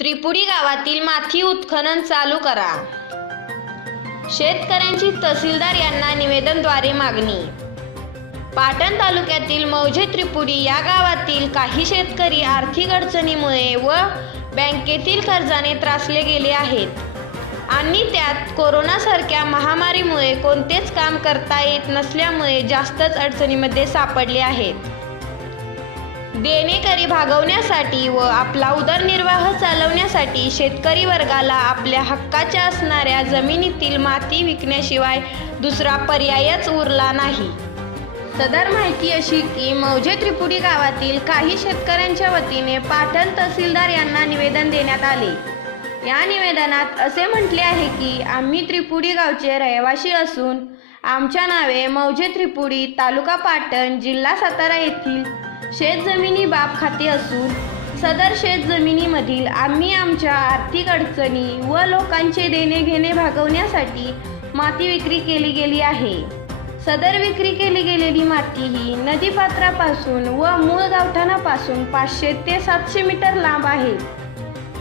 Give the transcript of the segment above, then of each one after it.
त्रिपुरी गावातील माती उत्खनन चालू करा. शेतकऱ्यांची तहसीलदार यांना निवेदनद्वारे मागणी. पाटण तालुक्यातील मौजे त्रिपुरी या गावातील काही शेतकरी आर्थिक अडचणीमुळे व बँकेतील कर्जाने त्रासले गेले आहेत. आणि त्यात कोरोनासारख्या महामारीमुळे कोणतेच काम करता येत नसल्यामुळे जास्तच अडचणीमध्ये सापडले आहेत. देणेकरी भागवण्यासाठी व आपला उदरनिर्वाह चालवण्यासाठी शेतकरी वर्गाला आपल्या हक्काच्या असणाऱ्या जमिनीतील माती विकण्याशिवाय दुसरा पर्यायच उरला नाही. सदर माहिती अशी की मौजे त्रिपुरी गावातील काही शेतकऱ्यांच्या वतीने पाटण तहसीलदार यांना निवेदन देण्यात आले. या निवेदनात असे म्हटले आहे की आम्ही त्रिपुडी गावचे रहिवासी असून आमच्या नावे मौजे त्रिपुडी तालुका पाटण जिल्हा सातारा येथील शेतजमिनी बाब खाते असून सदर शेतजमिनीमधील आम्ही आमच्या आर्थिक अडचणी व लोकांचे देणे घेणे भागवण्यासाठी माती विक्री केली गेली आहे. सदर विक्री केली गेलेली माती ही नदीपात्रापासून व मूळ गावठाणापासून पाचशे ते सातशे मीटर लांब आहे.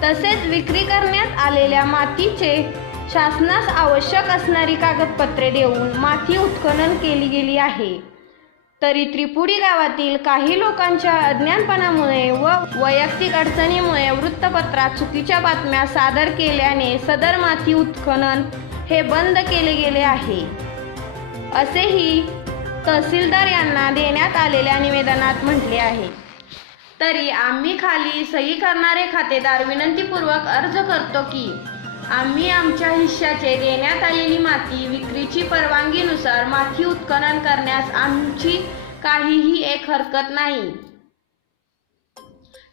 तसेच विक्री करण्यात आलेल्या मातीचे शासनास आवश्यक असणारी कागदपत्रे देऊन माती उत्खनन केली गेली आहे. तरी त्रिपुडी गावातील काही लोकांच्या अज्ञानपणामुळे व वैयक्तिक अडचणीमुळे वृत्तपत्रात चुकीच्या बातम्या सादर केल्याने सदर माती उत्खनन हे बंद केले गेले आहे. असेही तहसीलदार यांना देण्यात आलेल्या निवेदनात म्हटले आहे. तरी आम्ही खाली सही करणारे खातेदार विनंतीपूर्वक अर्ज करतो की आम्ही आमच्या हिश्श्याचे देण्यात आलेली माती विक्रीची परवानगीनुसार माती उत्खनन करण्यास आमची काहीही एक हरकत नाही.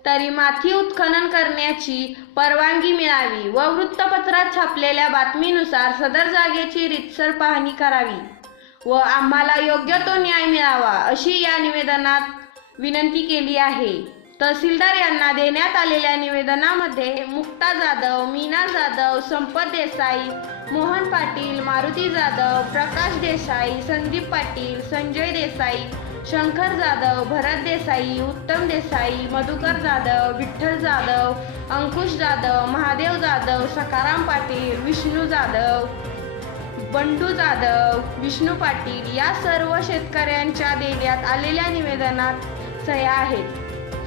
तरी माती उत्खनन करण्याची परवानगी मिळावी व वृत्तपत्रात छापलेल्या बातमीनुसार सदर जागेची रितसर पाहणी करावी व आम्हाला योग्य तो न्याय मिळावा अशी या निवेदनात विनंती केली आहे. तहसीलदार यांना देण्यात आलेल्या निवेदनामध्ये मुक्ता जाधव मीना जाधव संपत देसाई मोहन पाटील मारुती जाधव प्रकाश देसाई संदीप पाटील संजय देसाई शंकर जाधव भरत देसाई उत्तम देसाई मधुकर जाधव विठ्ठल जाधव अंकुश जाधव महादेव जाधव सकाराम पाटील विष्णू जाधव बंडू जाधव विष्णू पाटील या सर्व शेतकऱ्यांच्या देण्यात आलेल्या निवेदनात सह्या आहेत.